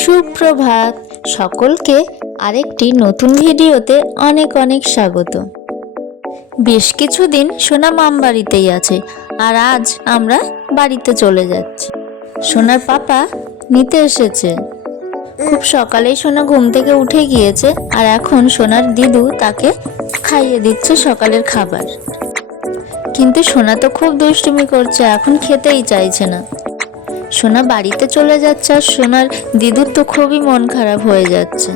সুপ্রভাত সকলকে আরেকটি নতুন ভিডিওতে অনেক অনেক স্বাগত। বেশ কিছুদিন সোনা মাম বাড়িতেই আছে, আর আজ আমরা বাড়িতে চলে যাচ্ছি। সোনার পাপা নিতে এসেছে। খুব সকালেই সোনা ঘুম থেকে উঠে গিয়েছে, আর এখন সোনার দিদু তাকে খাইয়ে দিচ্ছে সকালের খাবার। কিন্তু সোনা তো খুব দুষ্টুমি করছে, এখন খেতেই চাইছে না। সোনা বাড়িতে চলে যাচ্ছে, আর সোনার দিদুর তো খুবই মন খারাপ হয়ে যাচ্ছে।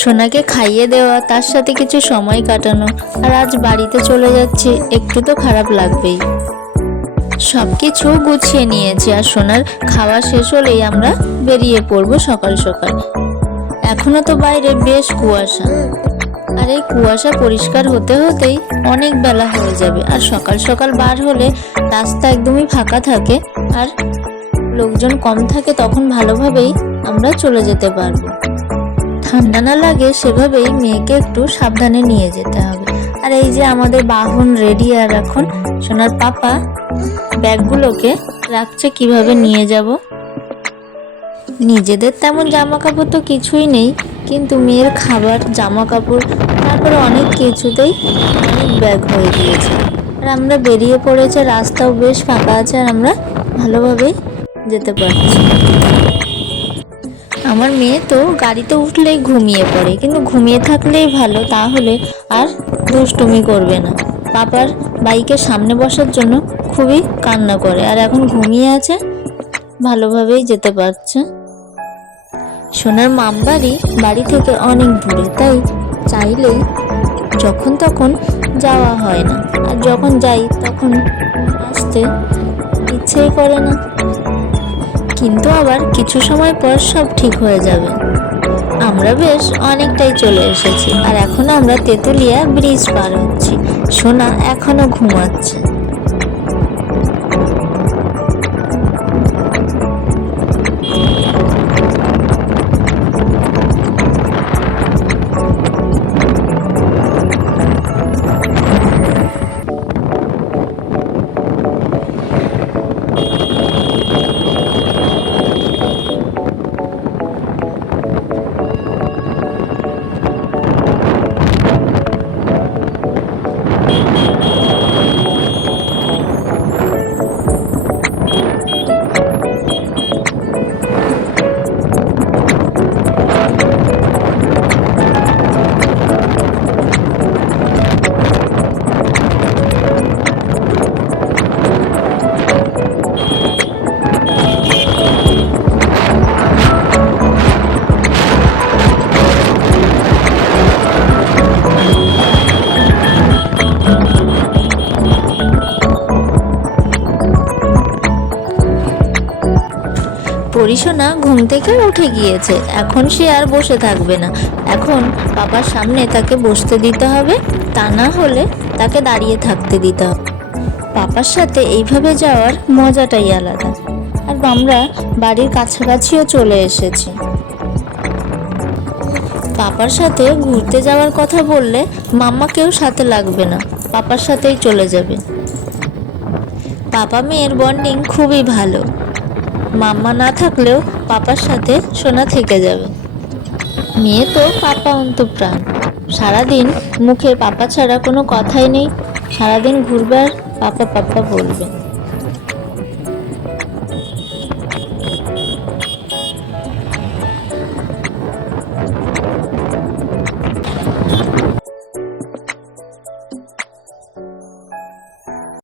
সোনাকে খাইয়ে দেওয়া, তার সাথে কিছু সময় কাটানো, আর আজ বাড়িতে চলে যাচ্ছি, একটু তো খারাপ লাগবেই। সব কিছু গুছিয়ে নিয়েছি, আর সোনার খাওয়া শেষ হলেই আমরা বেরিয়ে পড়বো সকাল সকাল। এখনো তো বাইরে বেশ কুয়াশা, আর এই কুয়াশা পরিষ্কার হতে হতেই অনেক বেলা হয়ে যাবে। আর সকাল সকাল বার হলে রাস্তা একদমই ফাঁকা থাকে, আর লোকজন কম থাকে, তখন ভালোভাবেই আমরা চলে যেতে পারবো। ঠান্ডা না লাগে সেভাবেই মেয়েকে একটু সাবধানে নিয়ে যেতে হবে। আর এই যে আমাদের বাহন রেডি, আর এখন সোনার পাপা ব্যাগগুলোকে রাখছে কিভাবে নিয়ে যাব। নিজেদের তেমন জামা কাপড় তো কিছুই নেই, কিন্তু মেয়ের খাবার, জামা কাপড়, তারপরে অনেক কিছুতেই অনেক ব্যাগ হয়ে গিয়েছে। আর আমরা বেরিয়ে পড়েছে, রাস্তাও বেশ ফাঁকা আছে, আর আমরা ভালোভাবেই যেতে পারছি। আমার মেয়ে তো গাড়িতে উঠলেই ঘুমিয়ে পড়ে, কিন্তু ঘুমিয়ে থাকলেই ভালো, তাহলে আর দুষ্টুমি করবে না। পাপার বাইকের সামনে বসার জন্য খুবই কান্না করে, আর এখন ঘুমিয়ে আছে, ভালোভাবেই যেতে পারছে। সোনার মাম বাড়ি থেকে অনেক দূরে, তাই চাইলেই যখন তখন যাওয়া হয় না, আর যখন যাই তখন আসতে ইচ্ছেই করে না। কিন্তু আবার কিছু সময় পর সব ঠিক হয়ে যাবে। আমরা বেশ অনেকটাই চলে এসেছি, আর এখন আমরা তেঁতুলিয়া ব্রিজ পার হচ্ছি। সোনা এখনো ঘুমাচ্ছে। পরিসোনা ঘুম থেকে উঠে গিয়েছে, এখন সে আর বসে থাকবে না। এখন পাপার সামনে তাকে বসতে দিতে হবে, তা না হলে তাকে দাঁড়িয়ে থাকতে দিতে হবে। পাপার সাথে এইভাবে যাওয়ার মজাটাই আলাদা। আর আমরা বাড়ির কাছাকাছিও চলে এসেছি। পাপার সাথে ঘুরতে যাওয়ার কথা বললে মাম্মাকেও সাথে লাগবে না, পাপার সাথেই চলে যাবে। পাপা মেয়ের বন্ডিং খুবই ভালো। মাম্মা না থাকলেও পাপার সাথে সোনা থেকে যাবে। মেয়ে তো পাপা অন্তঃপ্রাণ। সারাদিন মুখে পাপা ছাড়া কোনো কথাই নেই, সারাদিন ঘুরবে আর পাপা পাপা বলবে।